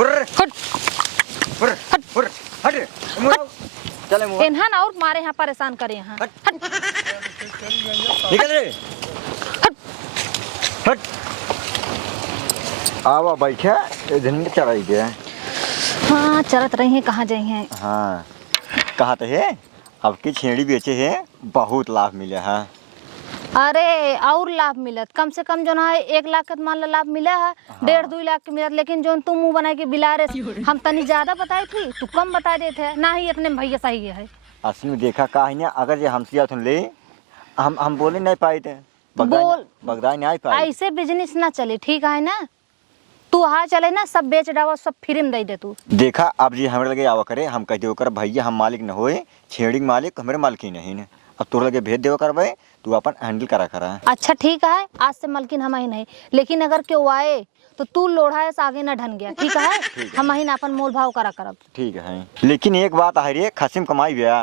हट हट चले मुँह इन्हा ना और मारे यहाँ परेशान करे यहाँ हट निकल रे हट आवा बैठा दिन चढ़ाई गया। हाँ चलत रही हैं कहाँ जाई हैं। हाँ कहा तो है अब की छेड़ी बेचे है बहुत लाभ मिले है। अरे और लाभ मिलत कम से कम जो ना 1 लाख का मान ला लाभ मिला है। हाँ। 1.5-2 लाख के मिलत लेकिन जो तुम मुंह बना के बिला रहे हम तनी ज्यादा बताई थी तू कम बता देते ना ही इतने भैया सही है। असल में देखा का है ना अगर ये हमसे सुन ले हम बोले नहीं पाए थे बोल बगदाई नहीं पाए ऐसे बिजनेस ना चले ठीक है ना। तू हाँ चले ना सब बेच डावा सब फ्री में दे दे तू। देखा अब जी हमारे लगे आवा करे हम कह दे कर भैया हम मालिक न होए छेड़ी मालिक हमारे मालकी नहीं ने अब तोर लगे भेज देव कर भाई तू अपन हैंडल करा। अच्छा ठीक है आज से मलकिन हम ही नहीं लेकिन अगर क्यों आए तो तू लोढ़ा है आगे ना ढन गया ठीक है। हम ही ना अपन मोल भाव करा करब ठीक है लेकिन एक बात है रे खसिम कमाई भैया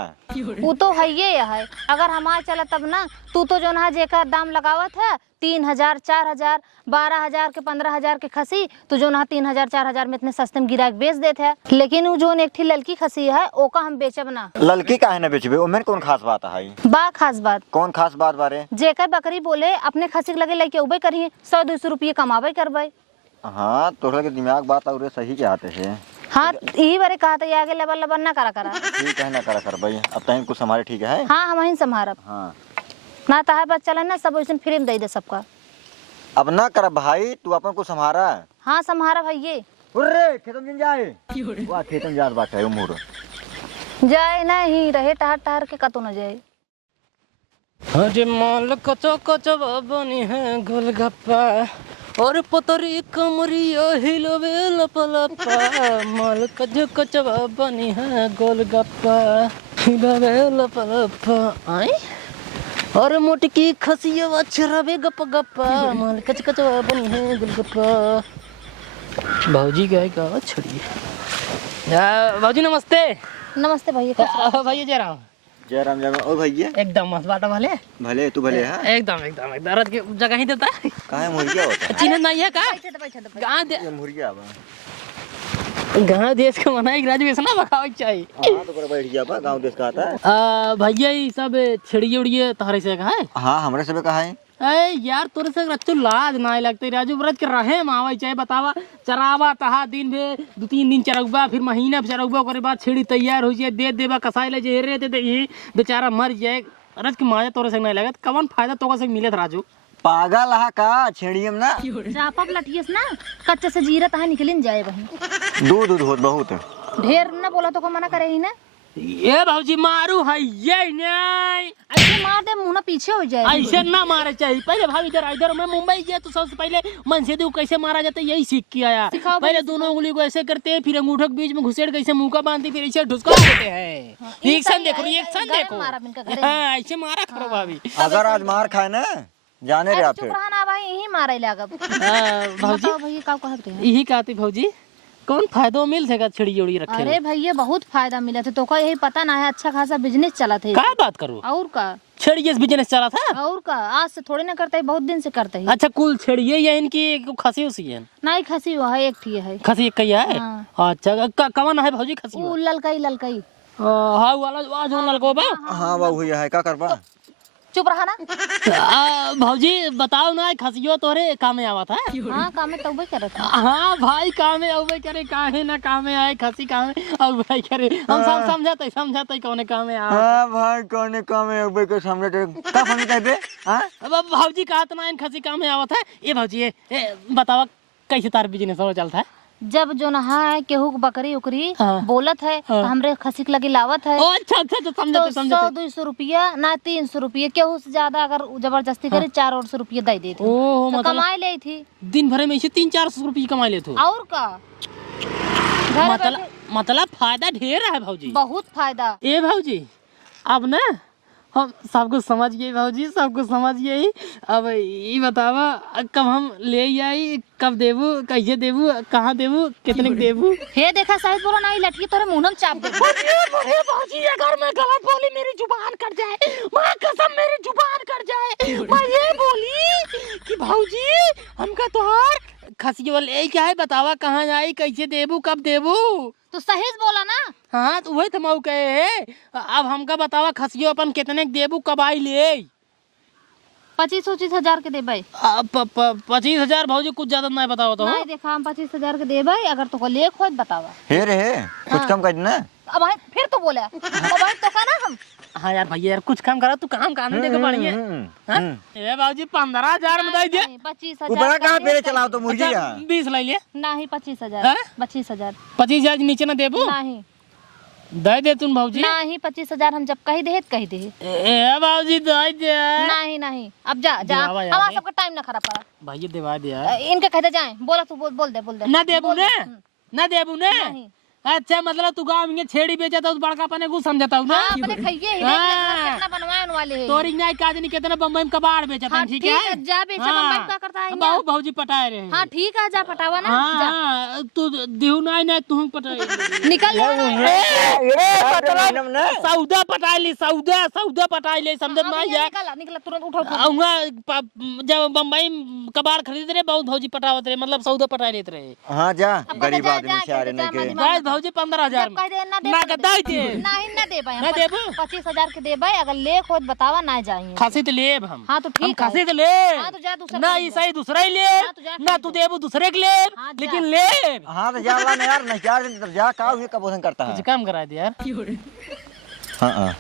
वो तो है ये है अगर हमारे चला तब ना तू तो जो ना जेका दाम लगावत है 3,000 4,000 12,000 के 15,000 के खसी तो जो ना 3,000 4,000 में इतने सस्ते में गिरा के बेच देते हैं। लेकिन वो जो एकठी लड़की खसी है ओका हम बेचब ना। लड़की का है ना बेचबे ओमें कौन खास बात है बा खास बात कौन खास बात बारे जेका बकरी बोले अपने खसी के लगे लेके उबे करिए 100-200 रुपये कमावे करबे। हाँ तोहरा के दिमाग बात और सही के आते हैं। हाँ यही बारे कहा था ये आगे लबर लबर ना करा ठीक है ना करा कर भाई अब तक कुछ हमारे ठीक है। हाँ हम ही संभारब हाँ ना तो है बस चला ना सब वैसे फ्री में दे दे सबका। अब ना कर भाई तू अपन को संभारा हाँ संभारा भैये उर्रे खेतम जिन जाए वाह खेतम जात बात है उमूर जाए नहीं रहे टहर टहर के कतो न जाए। अरे माल कचो कचो बनी है गोलगप्पा और पतरी कमरिया हिलवे लपलपा माल कचो कचो बनी है गोलगप्पा हिलवे लपलपा आई और मोटकी खसिया चरवे गप गप्पा माल कचो कचो बनी है गोलगप्पा। भाजी गए का छड़िए भाजी नमस्ते। नमस्ते भैया भैया जय राम जय राम और भैया एकदम मस्त बाटा भले भले तू भले है एकदम एकदम एकदम रथ के जगह ही देता है काहे मुर्गिया होता है चिन्ह नहीं है का ये मुर्गिया बा गाँव देश के मना ग्रेजुएशन ना बखावे चाहिए। हां तो कर बैठ गया बा गांव देश का आता है भैया ये सब छड़िए उड़िए तहरे से कहा है। हां हमरे से कहा है अरे यार तोरे से रच्चू लाज ना लगते राजू व्रत के रहे मावे चाहे बतावा चरावा तहा दिन भे 2-3 दिन चरगबा फिर महीना चरगबा करे बाद छेड़ी तैयार हो जाए दे देबा कसाई ले जे रे दे ये बेचारा मर जाए रज के माया तोरे से नहीं लगत कवन फायदा तोका से मिलत राजू पागल है का छेड़ियम ना चापब लठियस ना कच्चे से जीरा तहा निकलिन जाए वही दूध होत बहुत ढेर ना बोला तो को मना करे ही ना ये भाजी मारू है ये नहीं ऐसे मार दे मुंह ना पीछे हो जाए ऐसे ना मारे चाहिए पहले भाभी इधर मैं मुंबई गया तो सबसे पहले मन से दो कैसे मारा जाता है यही सीख के आया। पहले दोनों उंगली को ऐसे करते हैं फिर अंगूठे के बीच में घुसेड़ कैसे मुंह का बांधती फिर ऐसे ढुसका देते हैं। रिएक्शन देखो हाँ ऐसे मारा करो भाभी। अगर आज मार खाए ना जाने रे आप चुप रहा ना भाई यही मारे लागब भाजी भैया का कहते हैं यही कहती भाजी कौन फायदा मिल सकेगा छड़ी उड़ी रखे अरे भैया बहुत फायदा मिला था तो का यही पता ना है अच्छा खासा बिजनेस चला था क्या बात करो और का छड़िए बिजनेस चला था और का आज से थोड़े ना करता है बहुत दिन से करता है। अच्छा कुल छड़िए या इनकी खसी उसी है नहीं खसी हुआ है एक थी है खसी एक है। हाँ। अच्छा कवन है भाजी खसी वो ललकई हाँ वाला जो ललको बा हां बा हुई है का करबा चुप रहा ना भाजी बताओ ना खसियो तोरे काम आवा था। हाँ काम में तौबे करत था। हाँ भाई काम में अबे करे काहे ना काम में आए खसी काम में और भाई करे हम सब समझाते कौन काम में आ। हां भाई कौन काम में अबे के सामने का समझते बे हां अब भाजी कहत ना इन खसी काम में आवा था। ये भाजी ये बतावा कैसे तार बिजनेस हो चलता है जब जो नहा है केहू बकरी उकरी बोलत है तो हमरे खसी के लगी लावत है। अच्छा तो समझते 100-200 रुपया ना 300 रुपया केहू से ज्यादा अगर जबरदस्ती करे 400 रुपया दे देते तो कमाई ले थी दिन भर में इसे 300-400 रुपये कमा लेते और का मतलब फायदा ढेर है भाजी बहुत फायदा। ए भाजी अब ना हम सब कुछ समझ गए भाजी सब कुछ समझ गए। अब ये बतावा कब हम ले आई कब देबू कैसे देबू कहाँ देबू कितने देबू। हे देखा शायद बोला नहीं लटकी तोरे मुंह में चाप दे। अरे भाजी अगर मैं गलत बोली मेरी जुबान कट जाए मां कसम मेरी जुबान कट जाए मैं ये बोली कि भाजी हमका तोहार खसियो ले क्या है बतावा कहाँ जाई कैसे देबू कब देबू। तू सही से बोला ना। हाँ तो वही तो मऊ कहे है। अब हमका बतावा खसियो अपन कितने के देबू कब आई ले। 25-25 हजार के देबै। 25,000 भौजी कुछ ज्यादा नहीं बताओ तो। नहीं देखा हम 25 हजार के देबै अगर तो ले खोज बतावा। हे रे कुछ कम कर ना। अब फिर तो बोला अब तो का ना हम। हाँ यार भैया यार कुछ काम करो तू काम काम देखे बढ़िया। ए बाबूजी 15,000 में दे दे। 25,000 ऊपर कहाँ पे चलाओ तो मुर्गी का 20 ले लिए। नहीं 25,000 हाँ? 25,000 25,000 नीचे ना देबू। नहीं दे दे तुम भौजी। नहीं 25,000 हम जब कही दे कही दे। ए बाबूजी दे दे। नहीं नहीं अब जा जा देवावा यार, हमारा सबका टाइम ना खराब करा। भैया देवा दे यार। इनके कहते जाए बोला तू बोल दे ना देबू ने ना देबू ने। नहीं। अच्छा मतलब तू गाँव में छेड़ी बेचता उस बड़का पने को समझता हूँ ना। हाँ, अपने खइए ही हाँ। कितना बनवाए वाले हैं। तोरी नहीं काजनी कितना बम्बई में कबाड़ बेचता हाँ, ठीक ठीक है। है, जा बेचा बम्बई में क्या करता है बहु भौजी पटाए रहे। हाँ ठीक है जा पटावा ना जा। हाँ तू दिहू नहीं तू पटाए निकल सौदा पटाई ली सौदा पटाई ले समझ में आई जाए। निकल तुरंत उठो आऊंगा जब बम्बई में कबाड़ खरीद रहे बहुत भौजी पटावत रहे मतलब सौदा पटाई लेते रहे। हाँ जा अब गरीब जा, आदमी जा, से आ रहे जा, नहीं के जा, भाई भौजी 15,000 कह दे ना दे ना गदाई दे। नहीं ना दे भाई ना देबू 25,000 के देबै अगर ले खोज बतावा ना जाएंगे। खासी तो लेब हम। हाँ तो ठीक है। खासी तो ले हाँ तो जा दूसरा ना खरीद ईसा ही दूसरा ही ले हाँ, तो जा ना तू देबू दूसरे के ले हाँ, जा। लेकिन ले हाँ तो जा ना यार नहीं चार दिन तब जा का हुए कब पसंद करता कुछ है। काम करा दे यार। हाँ हाँ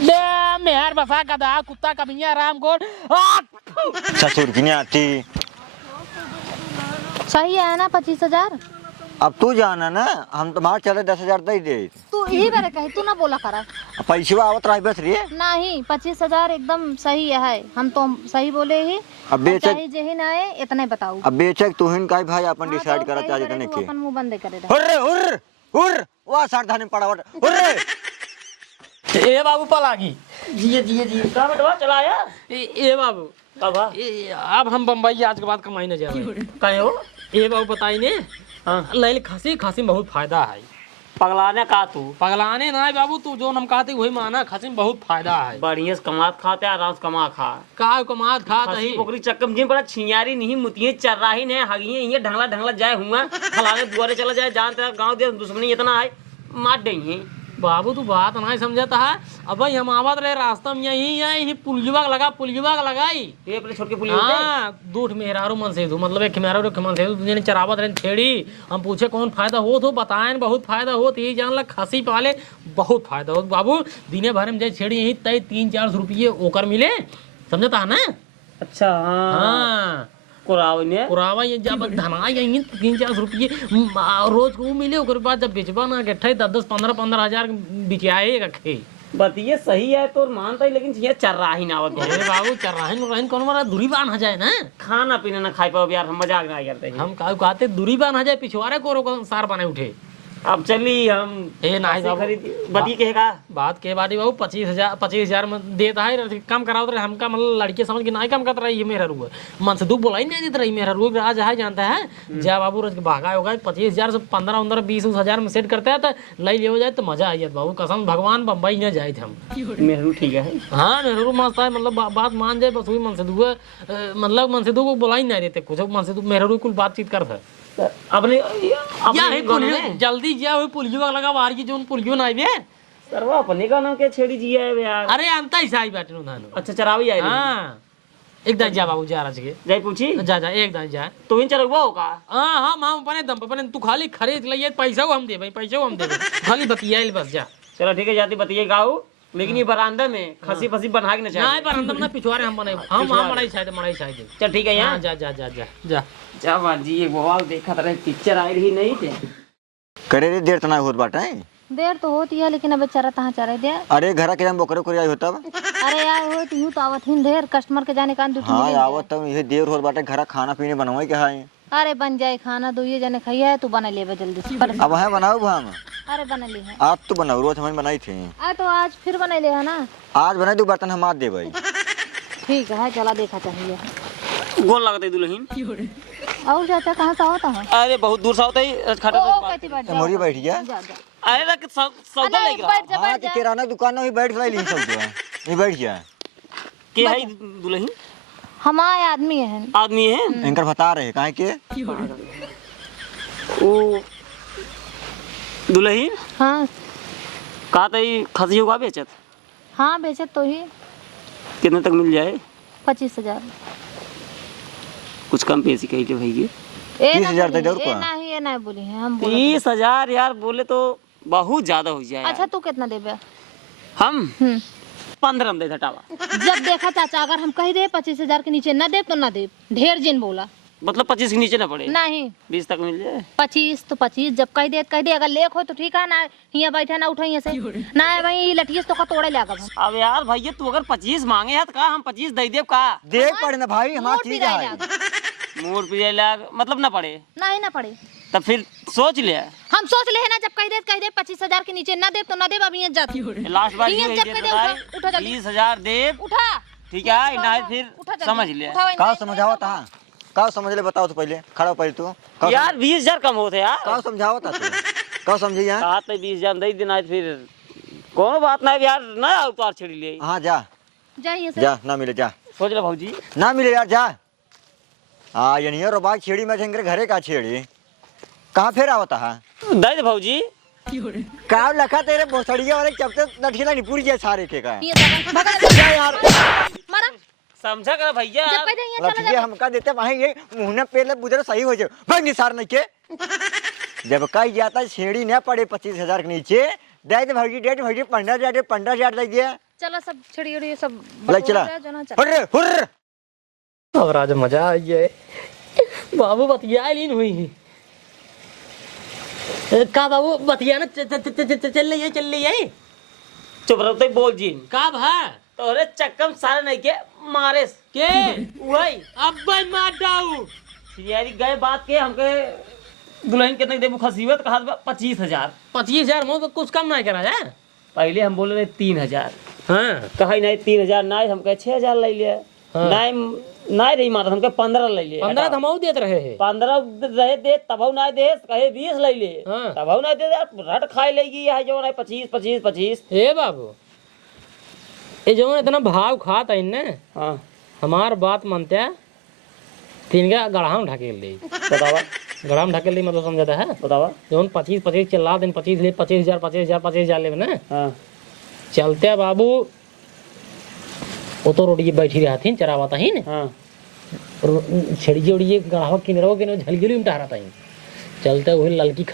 ले मेहर बसा गधा कुत्ता कमिया राम गोड़ ससुर की नहीं आती। सही है ना 25,000। अब तू जाना ना हम तुम्हारे चले 10,000 दे दे। तू यही बारे कही तू ना बोला करा। पैसे आवत रहा बस रे। नहीं 25,000 एकदम सही है हम तो सही बोले ही। अब बेचक चाहे जेही ना है इतने बताऊ। अब बेचक तू हिन का भाई अपन हाँ, डिसाइड तो करा सही चाहे करे इतने तू के। अपन मुंह बंद करे रह। हुर्र हुर्र हुर्र वाह सावधानी पड़ा हुर्र। ए बाबू पलागी जी का बेटवा चला यार। ए बाबू कब अब हम बम्बई आज के बाद कमाई न जा रहे कहे हो। ए बाबू बताई ने ले खासी खासी में बहुत फायदा है। पगलाने का तू पगलाने ना बाबू तू जो हम कहते वही माना खासी में बहुत फायदा है। बढ़िया से कमात खाते आराम से कमा खा का कमात खा खसी दही बकरी चक्कम जिन बड़ा छियारी नहीं मुतिये चर्राही ने हगिए ये ढंगला ढंगला जाए हुआ फलाने दुआरे चला जाए जहाँ तेरा गाँव दे दुश्मनी इतना है मार देंगे। बाबू तू बात नहीं समझता है। अब भाई हम आवत रहे रास्ता में यही पुलिया लगाई ये अपने छोड़ के पुलिस हाँ दूठ मेहरारू मन से दू मतलब एक मेहरारू के मन से तुझे चरावत रहे छेड़ी हम पूछे कौन फायदा हो तो बताएं बहुत फायदा हो यही जान लग खसी पाले बहुत फायदा हो बाबू दिने भर में जाए छेड़ी यही तय 300-400 रुपये ओकर मिले समझता है ना। अच्छा हाँ कुराव ने पुरावा ये जब धना यही 300-400 रुपये रोज को मिले ओकर बाद जब बेचबा ना गट्ठे 10-15 हजार बिचाए रखे बतिये सही है तो मानता ही लेकिन ये चर्राही ना आवत अरे बाबू चर्राहिन कौन मारा दूरी बान आ जाए ना खाना पीना ना खाई पाओ यार हम मजाक ना करते हैं। हम कहते दूरी बान आ जाए पिछवाड़े को सार बने उठे। अब चली हम ए नहीं बाबू बती कहेगा बात के बारी बाबू 25,000 में देता है कम कराओ रहे हमका मतलब लड़के समझ के नहीं कम करता रही मेरा रुआ मन से दुख बोला ही नहीं देता रही मेरा रुआ आज है जानता है जा बाबू रोज भागा होगा 25,000 से 15-20 में सेट करते हैं तो लई ले हो जाए तो मजा आई बाबू कसम भगवान बम्बई न जाए थे हम मेहरू ठीक है। हाँ नेहरू मस्त है मतलब बात मान जाए बस वही मन से दुआ मतलब मन से दुआ बोला ही नहीं देते कुछ मन से मेहरू कुल बातचीत करता अपने या है पुलियो जल्दी जा हुई पुलियो लगा वार की जो पुलियो ना आइबे सरवा अपने का नाम क्या छेड़ी जी है यार। अरे अंता ही साई बैठे उन्होंने अच्छा चरावी आई हाँ एक दाई जा बाबू जा रहा के जाई पूछी जा जा एक दाई जा तो इन चरवा होगा। हाँ हाँ हम अपने दम पर अपने तू खाली खरीद लिए पैसा हम दे भाई पैसा हम दे खाली बतियाइल बस जा चलो ठीक है जाती बतिये गाऊ लेकिन ये बरामदा में खसी फसी बना के ना ना चाहिए। पर अंदर ना पिछवाड़े हम बनाए हम मड़ाई शायद चल ठीक है हाँ यहाँ जा जा जा जा जा जा बाजी ये बवाल देखा था पिक्चर आई रही नहीं थे करे रे देर तना होत बाटा है। देर तो होती है लेकिन अब चरा तहाँ चरा दे। अरे घर के हम बोकरे कोई आई होता बा। अरे यार हो तू तो आवत हिन ढेर कस्टमर के जाने कान दुखी हाँ आवत तब ये देर होत बाटा घर खाना पीने बनवाई क्या है। अरे बन जाए खाना दो ये जने खाइए है तू बना ले जल्दी से पर अब है बनाओ भाम अरे बना ले है आज तो बनाओ रोज हमें बनाई थी तो आज फिर बना ले है ना। आज बनाई दो बर्तन हम आज दे भाई। ठीक है चला देखा चाहिए गोल लगते दुल्हन और चाचा कहाँ से होता है। अरे बहुत दूर से होता है खड़े ओ कहती बैठ जा मोरी बैठ गया। जा जा अरे रख सौदा अरे लेके बैठ जा हाँ बैठ तो जा किराना दुकान में बैठ ली सब ये बैठ गया। के है दुल्हन हमारे आदमी है। आदमी है इनकर बता रहे काहे के वो दुल्हन हाँ कहा था ये खसी होगा बेचत हाँ बेचे तो ही कितने तक मिल जाए 25,000। कुछ कम पैसे कही थे भाई ये 30,000 दे दो ये रुपया। नहीं ये नहीं बोली है हम बोले। 30,000 यार बोले तो बहुत ज्यादा हो जाए अच्छा यार। तू कितना देबे? हम 15 में दे हटावा जब देखा चाचा अगर हम कह दे 25,000 के नीचे न दे तो न दे। ढेर जिन बोला मतलब 25 के नीचे ना पड़े नहीं 20 तक मिल जाए 25 तो 25 जब कह दे अगर लेख हो तो ठीक है ना हियाँ बैठे ना उठे से ना भाई लठिए तो का तोड़े लगा अब यार भैया तू अगर 25 मांगे है तो का हम 25 दे देव का देख पड़े ना भाई हमार चीज है। मोड़ पे लाग मतलब ना पड़े नहीं ना पड़े तब फिर सोच ले हम सोच ले है ना जब कह दे 25,000 के नीचे न दे तो न दे अब ये जाती लास्ट बार ये ये जब कह दे उठा जल्दी 20,000 देव उठा ठीक है ना फिर उठा जल्दी, समझ ले उठा वहीं का नहीं, समझाओ था का समझ ले बताओ तो पहले खड़ा पहले तू का यार 20,000 कम होते यार का समझाओ था तू का समझी यार। कहा तो 20,000 दे देना फिर कोनो बात नहीं यार ना उतार छेड़ी ले हाँ जा जाइए से जा ना मिले जा सोच ले भाजी ना मिले यार जा। हाँ ये नहीं है रोबाग छेड़ी में झंगरे घरे का छेड़ी कहाँ फिर आवता है दे दे भाजी का लखा तेरे भोसड़िया वाले चपते नठीला निपुर जे सारे के का ये जगह भगा जा यार मारा समझा कर भैया जब कह दे ये चला लठिया हमका देते वहां ये मुंह पेले बुदर सही हो जाए भाई निसार नहीं के जब कहीं जाता छेड़ी न पड़े 25,000 के नीचे दे दे भाई 15,000 दे दिए चलो सब छिड़ी उड़ी सब ले चला जो ना चल हुर्र हुर्र और आज मजा आई है बाबू बतिया लीन हुई का बाबू बतिया ना चल रही है चुप रहो तो बोल जी का भा तोरे चक्कम सारे नहीं के मारे के वही अब मार डाऊ यारी गए बात के हमके दुल्हन कितने देबू खसीबत कहा 25,000 25,000 मो तो कुछ कम नहीं करा जाए। पहले हम बोले रहे 3,000 हाँ कहा नहीं 3,000 नहीं हम कहे 6,000 ले लिए हाँ। नहीं रही माता हमके 15 ले लिए 15 तो हम देते रहे हैं 15 रहे दे तब नहीं दे कहे 20 ले लिए हाँ। तब नहीं दे यार रट खाई लेगी है जो नहीं 25 ए बाबू ये जो इतना भाव खाता इनने हाँ हमार बात मानते हैं तीन का गढ़ा में ढकेल दे बतावा गढ़ा में ढकेल दे मतलब समझाता है बतावा जो 25 चला दिन 25 ले 25,000 ले ना हाँ चलते बाबू वो तो रोडी बैठी रहती चरावाता ही हाँ छेड़िए उड़िए गढ़ावा किनरवा के झलगिली में टहराता ही चलते हुए ललकी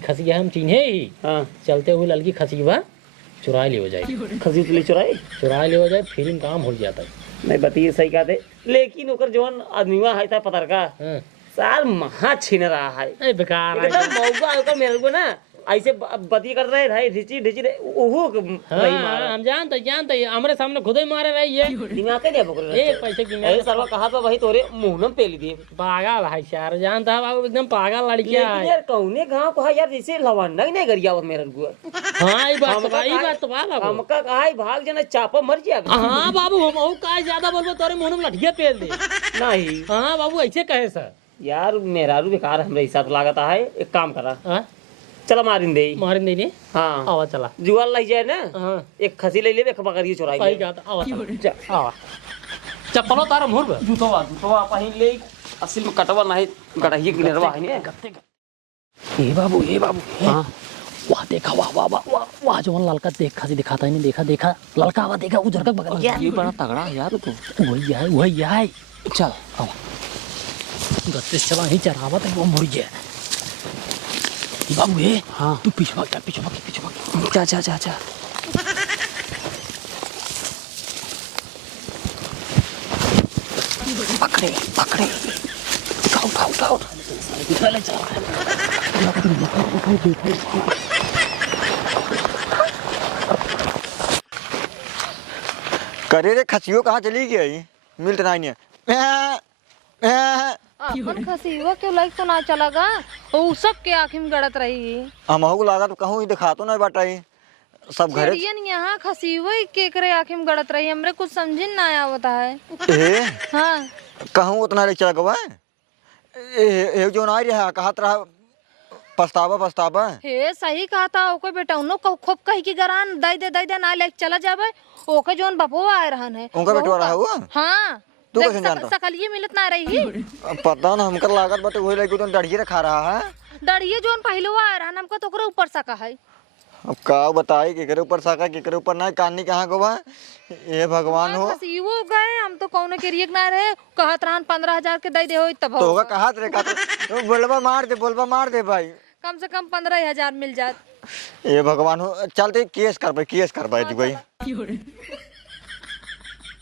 खसी है हम चिन्हे ही हाँ चलते हुए ललकी खसी बा चुरा ले हो जाए खसी चली चुरा ले हो जाए फिर काम हो जाता है। नहीं बतिए सही कहते लेकिन ओकर जवन आदमीवा है था पतर का हाँ। साल महा छीन रहा है ए बेकार है। एकदम मौका ओकर मेरे को ना ऐसे बती कर रहे भाई ढिची ओहो रही हाँ, मारा हम जानते हमारे सामने खुद ही मारे रही है दिमाग के नहीं पकड़ ए पैसे की अरे सरवा कहा था भाई तोरे मुंह में पेली दिए पागल है यार जानता है बाबू एकदम पागल लड़कियां लेकिन है। यार कौने गांव कहा यार जैसे लवंडा ही नहीं गरिया मेरे को हाँ ये बात तो बाबू हमका कहा है भाग जाना चापा मर जाएगा हाँ बाबू हम का ज्यादा बोलबो तोरे मुंह में लठिया पेल दे नहीं हाँ बाबू ऐसे कहे सर यार मेरा रू बेकार हमरे हिसाब लागता है एक काम करा हाँ चला मारिन दे मारिन दे हाँ आवा चला जुआल लग जाए ना हाँ एक खसी ले ले एक बकरी चुराई सही कहा आवा चला आवा चप्पलो तारा मुर्ग जूतवा पहिन ले असल में कटवा नहीं गड़हिए की नरवा है ने ए बाबू हाँ वाह देखा वाह जो लड़का देखा से दिखाता नहीं देखा लड़का वाह देखा उधर का बगल ये बड़ा तगड़ा यार तो वही है चल आवा गत्ते चला ही चरावा तो वो मुड़ गया बाबू ये हाँ तू पिछवा जा पकड़े उठाओ करे रे खसियो कहाँ चली गई मिलत नहीं अपन खसीवा के लाइक तो ना चलागा वो सब के आँखी में गड़त रही हमहू लागत कहूँ ही दिखातो नहीं बाटाई सब घरे चिड़ियन यहाँ खसीवा के करे आँखी में गड़त रही हमरे कुछ समझ ना आवता है ए हाँ कहूँ उतना रे चला गवा ए जो ना रहा कहत रहा पछतावा हे सही कहा था ओके बेटा उनो को खूब कही की गरान दई दे ना ले चला जावे ओके जोन बपो आए रहन है उनका बेटवा रहा हुआ हाँ तू देख कैसे जानता सकलिए मिलत ना रही अब पता ना हमकर लागत बाटे वही लगी तो डरिए रखा रहा है। डरिए जोन पहलुआ आ रहा हमको तो ओकरे ऊपर सका है। अब का बताई केकरे ऊपर साका केकरे ऊपर ना कानी कहाँ को बा। ये भगवान हो फसीवो गए हम तो कौनो के रिएक्ट ना रहे कहत रहन 15,000 के दे दे हो तब तो होगा। होगा कहा रे का तो बोलबा मार दे भाई। कम से कम 15,000 मिल जात। ये भगवान हो चलते केस कर भाई तू भाई।